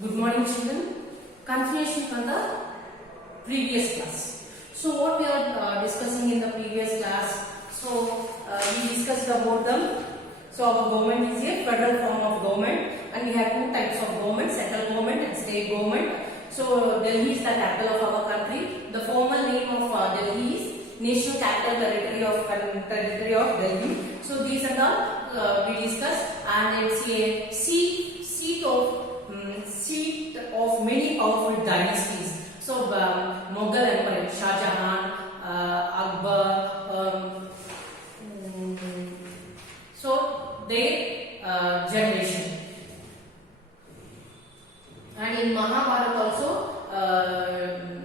Good morning, children. Continuation from the previous class. So what we are discussing in the previous class. So we discussed about them. So our government is a federal form of government, and we have two types of government: central government and state government. So Delhi is the capital of our country. The formal name of Delhi is National Capital Territory of Delhi. So these are the we discussed, and it's a seat of many powerful dynasties. So Mughal Emperor Shah Jahan, Akbar, so their generation. And in Mahabharata also,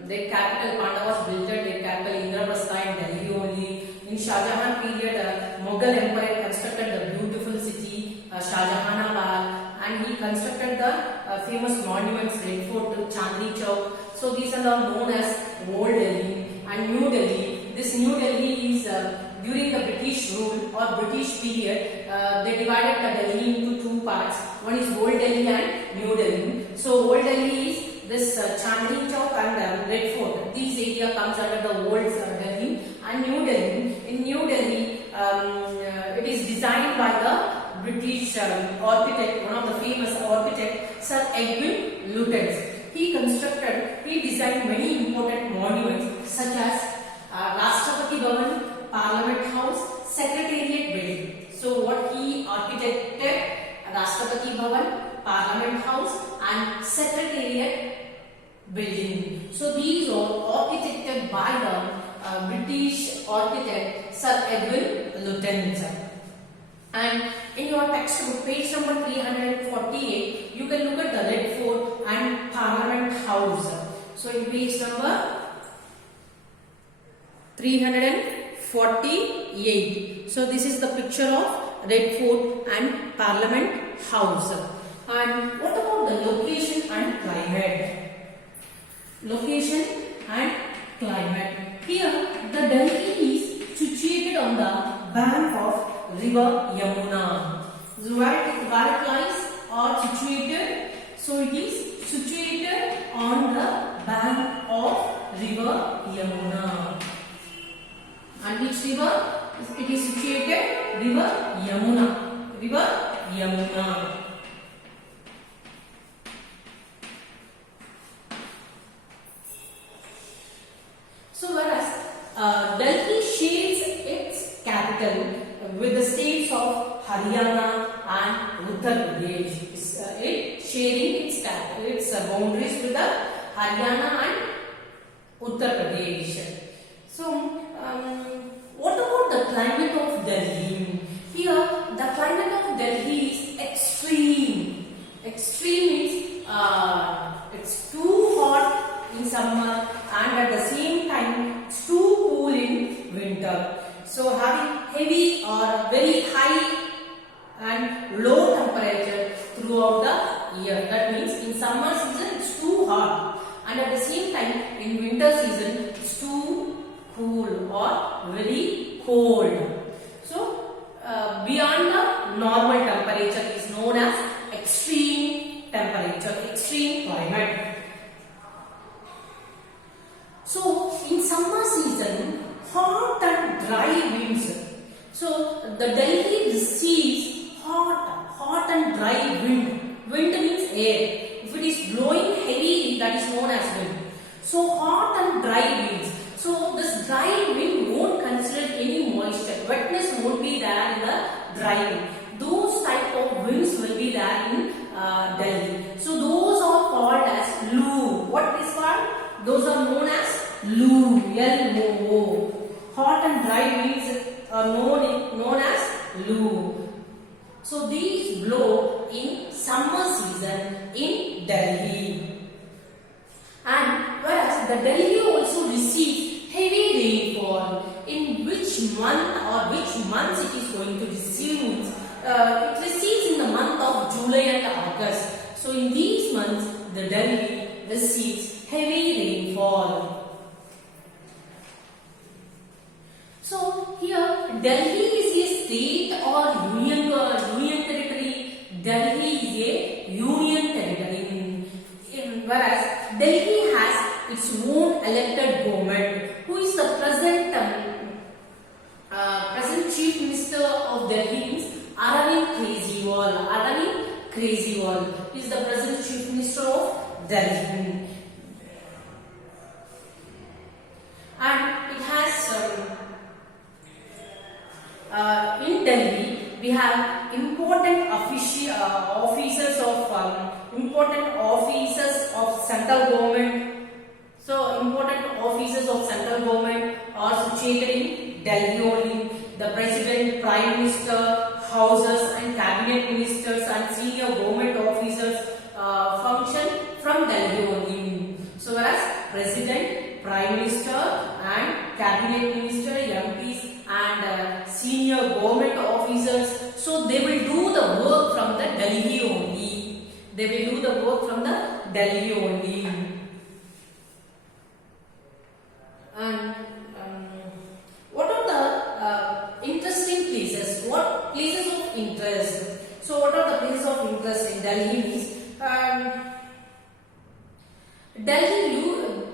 their capital Pandavas built their capital Indraprastha in Delhi only. In Shah Jahan period, Mughal Empire constructed the beautiful city Shah Jahanabad, and he constructed the famous monuments Red Fort, Chandni Chowk. So these are known as Old Delhi and New Delhi. This New Delhi is during the British rule or British period, they divided the Delhi into two parts. One is Old Delhi and New Delhi. So Old Delhi is this Chandni Chowk and Red Fort. This area comes under the Old Delhi. And New Delhi. In New Delhi, it is designed by the British architect, one of the famous architects, Sir Edwin Lutyens. He designed many important monuments such as Rashtrapati Bhavan, Parliament House, Secretariat Building. So what he architected: Rashtrapati Bhavan, Parliament House and Secretariat Building. So these are architected by the British architect Sir Edwin Lutyens. And in your textbook, page number 348, you can look at the Red Fort and Parliament House. So in page number 348. So this is the picture of Red Fort and Parliament House. And what about the location and climate? Location and climate. Here the Delhi is situated on the bank of river Yamuna. So where it lies or situated? So it is situated on the bank of river Yamuna. And which river? It is situated river Yamuna. River Yamuna. So whereas Delhi shares its capital with the states of Haryana and Uttar Pradesh. It sharing its capital, its boundaries with the Haryana and Uttar Pradesh. So what about the climate of Delhi? Here the climate of Delhi is extreme. Extreme means it's too hot in summer and at the same time it's too cool in winter. So having heavy or very high and low temperature throughout the year. That means in summer season it's too hot, and at the same time in winter season it's too cool or very cold. So beyond the normal temperature is known as extreme temperature, extreme climate. So in summer season, hot and dry winds. So the Delhi receives hot and dry wind. Wind means air. If it is blowing heavy, that is known as wind. So hot and dry winds. So this dry wind won't consider any moisture. Wetness won't be there in the dry wind. Those type of winds will be there in Delhi. So those are called as Loo. What is called? Those are known as Loo. L-O-O. Hot and dry winds are known as Loo. So these blow in summer season in Delhi. And whereas the Delhi also receives heavy rainfall. In which month or which months it is going to receive? It receives in the month of July and August. So in these months the Delhi receives heavy rainfall. So here Delhi is a state or union territory. Delhi is a union territory. elected government. Who is the present present Chief Minister of Delhi is Arvind Kejriwal. Arvind Kejriwal is the present Chief Minister of Delhi. And it has in Delhi we have important officers of central government. So important officers of central government are situated in Delhi only. The president, prime minister, houses and cabinet ministers and senior government officers function from Delhi only. So whereas president, prime minister and cabinet minister, MPs and senior government officers, so they will do the work from the Delhi only. They will do the work from the Delhi only. And what are the interesting places? What places of interest? So what are the places of interest in Delhi is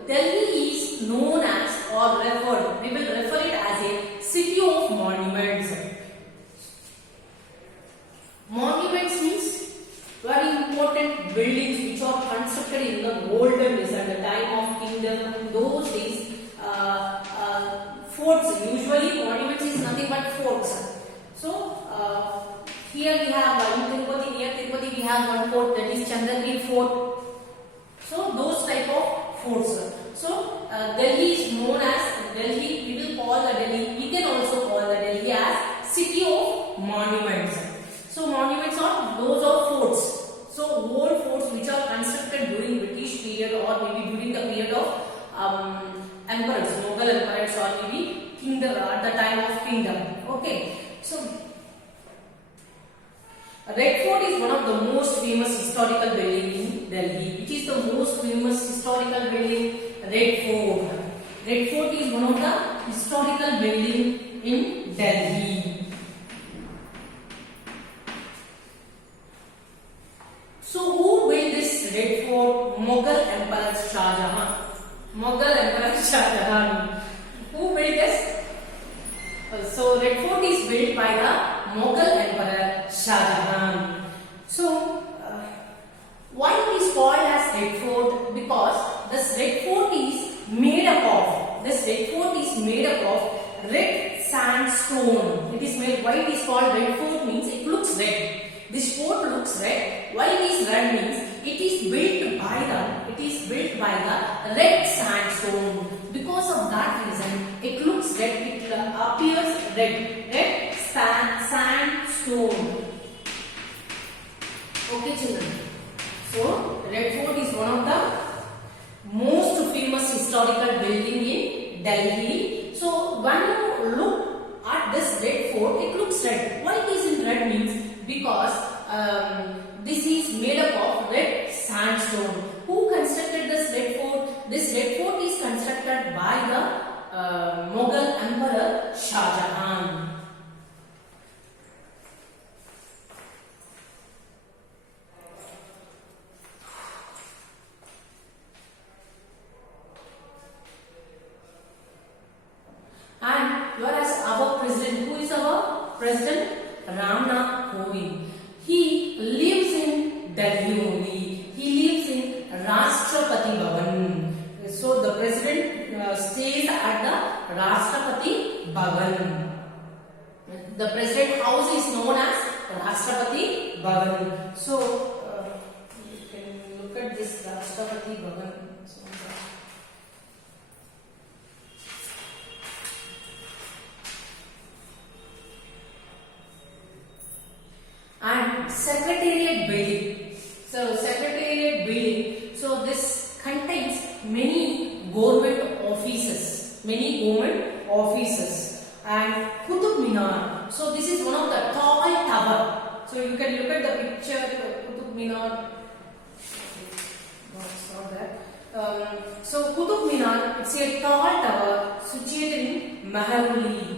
Delhi is known as, or referred, we will refer it as a city of monuments. Monuments means very important buildings which are constructed in the golden days at the time of kingdom. In those days, forts, usually monuments is nothing but forts. So here we have in Tirupati, near Tirupati we have one fort, that is Chandagiri Fort. So those type of forts. So Delhi is known as Delhi. We will call the Delhi. We can also call the Delhi as city of monuments. So monuments are those are forts. So old forts which are constructed during British period or maybe during the period of emperors, Mughal emperors or maybe kingdom at the time of kingdom. Okay. So Red Fort is one of the most famous historical building in Delhi. Which is the most famous historical building? Red Fort. Red Fort is one of the historical building in Delhi. So who built this Red Fort? Mughal Emperor Shah Jahan. Mughal Emperor Shah Jahan. Who built this? So Red Fort is built by the Mughal Emperor Shah Jahan. So why it is called as Red Fort? Because this Red Fort is made up of red sandstone. It is made. Why it is called Red Fort means it looks red. This fort looks red. Why it is red means it is built by the red sandstone. Because of that reason, it looks red. It appears red. Red sandstone. Okay, children. So Red Fort is one of the most famous historical building in Delhi. So when you look at this Red Fort, it looks red. Why it is in red means because this is made up of red sandstone. Who constructed this Red Fort? This Red Fort is constructed by the Mughal Emperor Shah Jahan. And whereas our president, who is our president? Ramnath Kovind. He lives in Delhi only. He lives in Rashtrapati Bhavan. So the president stays at the Rashtrapati Bhavan. The president house is known as Rashtrapati Bhavan. So you can look at this Rashtrapati Bhavan. And Secretariat building. So Secretariat building. So this contains many government offices. And Qutub Minar. So this is one of the tall tower. So you can look at the picture. Qutub Minar. No, it's not that. So Qutub Minar. It's a tall tower situated in Mehrauli.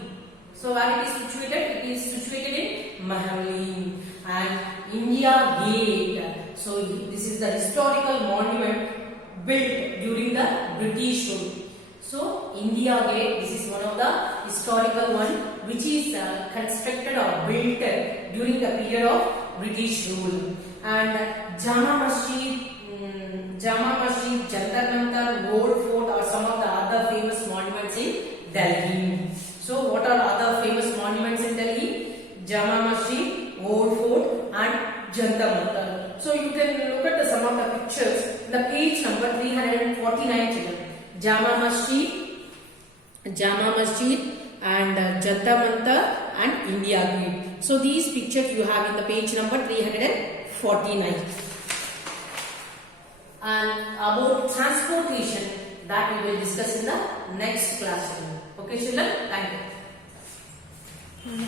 So where it is situated? It is situated in Mehrauli. And India Gate. So this is the historical monument built during the British rule. So India Gate, this is one of the historical one which is constructed or built during the period of British rule. And Jama Masjid, Jantar Mantar, Old Fort are some of the other famous monuments in Delhi. So what are other famous monuments in Delhi? Jama Masjid, Old Fort and Jantar Mantar. So you can look at some of the pictures. The page number 349 children. Jama Masjid and Jantar Mantar and India Gate. So these pictures you have in the page number 349. And about transportation, that we will discuss in the next class. Okay children, thank you.